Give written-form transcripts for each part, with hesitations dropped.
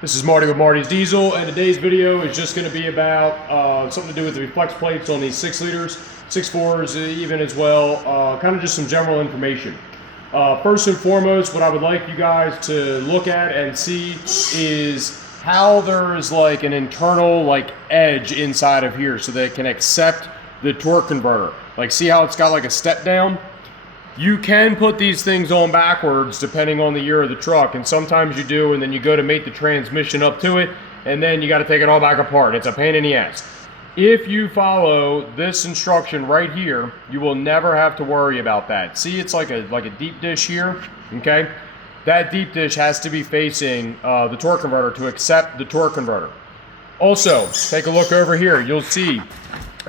This is Marty with Marty's Diesel, and today's video is just going to be about something to do with the flex plates on these 6 liters, 6.4s even as well, kind of just some general information. First and foremost, what I would like you guys to look at and see is how there is like an internal edge inside of here so that it can accept the torque converter. Like, see how it's got like a step down? You can put these things on backwards depending on the year of the truck, and sometimes you do, and then you go to mate the transmission up to it, and then you got to take it all back apart. It's a pain in the ass. If you follow this instruction right here, you will never have to worry about that. See, it's like a deep dish here, okay? That deep dish has to be facing the torque converter to accept the torque converter. Also, take a look over here. You'll see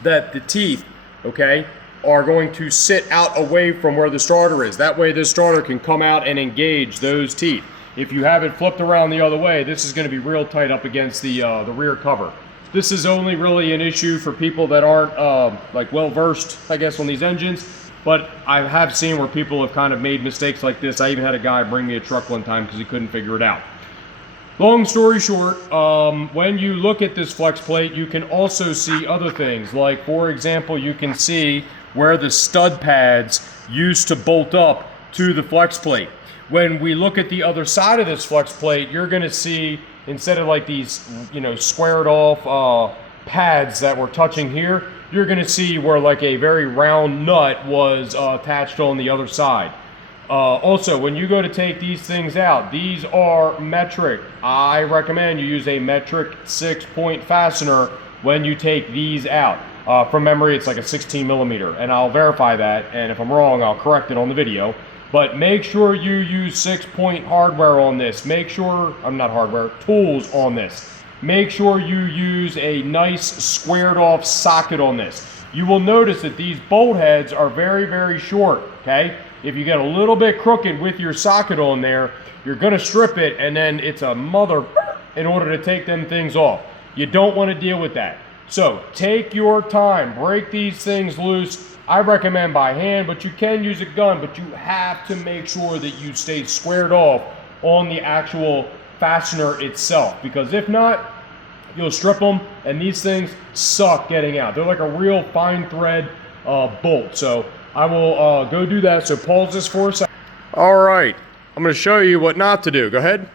that the teeth, okay, are going to sit out away from where the starter is. That way this starter can come out and engage those teeth. If you have it flipped around the other way, this is going to be real tight up against the rear cover. This is only really an issue for people that aren't well versed, I guess, on these engines, but I have seen where people have kind of made mistakes like this. I even had a guy bring me a truck one time because he couldn't figure it out. Long story short, when you look at this flex plate, you can also see other things. Like, for example, you can see where the stud pads used to bolt up to the flex plate. When we look at the other side of this flex plate, you're going to see, instead of like these, squared off pads that were touching here, you're going to see where like a very round nut was attached on the other side. Also, when you go to take these things out, these are metric. I recommend you use a metric 6-point fastener when you take these out. From memory, it's like a 16 millimeter, and I'll verify that, and if I'm wrong, I'll correct it on the video. But make sure you use 6-point hardware on this. Make sure, not hardware, tools on this. Make sure you use a nice squared off socket on this. You will notice that these bolt heads are very, very short, okay? If you get a little bit crooked with your socket on there, you're gonna strip it, and then it's a mother in order to take them things off. You don't wanna deal with that. So take your time, break these things loose. I recommend by hand, but you can use a gun, but you have to make sure that you stay squared off on the actual fastener itself, because if not, you'll strip them, and these things suck getting out. They're like a real fine thread bolt. So I will go do that. So pause this for a second. All right, I'm gonna show you what not to do. Go ahead.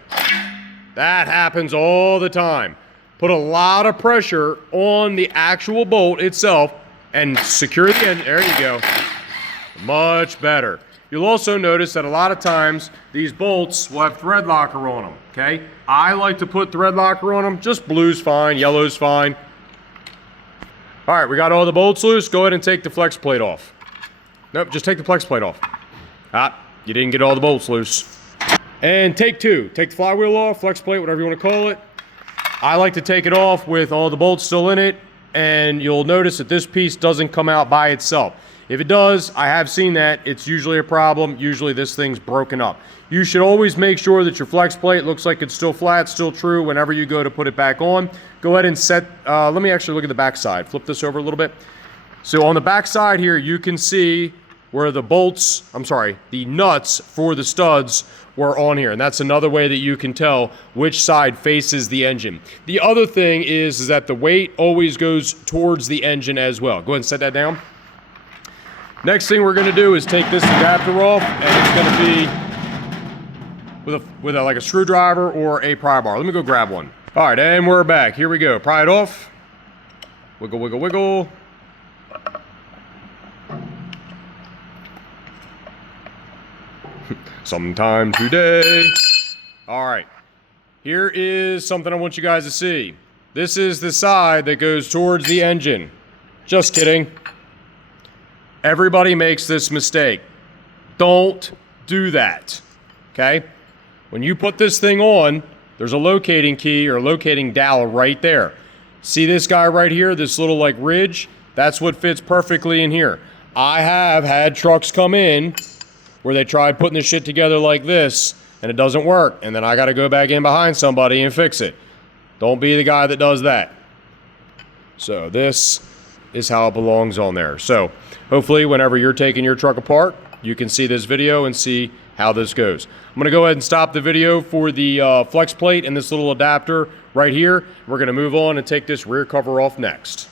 That happens all the time. Put a lot of pressure on the actual bolt itself and secure the end. There you go. Much better. You'll also notice that a lot of times these bolts will have thread locker on them, okay? I like to put thread locker on them. Just blue's fine, yellow's fine. All right, we got all the bolts loose. Go ahead and take the flex plate off. Nope, just take the flex plate off. You didn't get all the bolts loose. And take 2. Take the flywheel off, flex plate, whatever you want to call it. I like to take it off with all the bolts still in it, and you'll notice that this piece doesn't come out by itself. If it does, I have seen that, it's usually a problem. Usually this thing's broken up. You should always make sure that your flex plate looks like it's still flat, still true whenever you go to put it back on. Go ahead and set, let me actually look at the back side. Flip this over a little bit. So on the back side here, you can see where the bolts, the nuts for the studs were on here. And that's another way that you can tell which side faces the engine. The other thing is that the weight always goes towards the engine as well. Go ahead and set that down. Next thing we're gonna do is take this adapter off, and it's gonna be with like a screwdriver or a pry bar. Let me go grab one. All right, and we're back. Here we go. Pry it off. Wiggle, wiggle, wiggle. Sometime today. All right, here is something I want you guys to see. This is the side that goes towards the engine. Just kidding. Everybody makes this mistake. Don't do that, okay? When you put this thing on, there's a locating key or locating dowel right there. See this guy right here, this little like ridge? That's what fits perfectly in here. I have had trucks come in where they tried putting this shit together like this, and it doesn't work, and then I gotta go back in behind somebody and fix it. Don't be the guy that does that. So this is how it belongs on there. So hopefully whenever you're taking your truck apart, you can see this video and see how this goes. I'm going to go ahead and stop the video for the flex plate and this little adapter right here. We're going to move on and take this rear cover off next.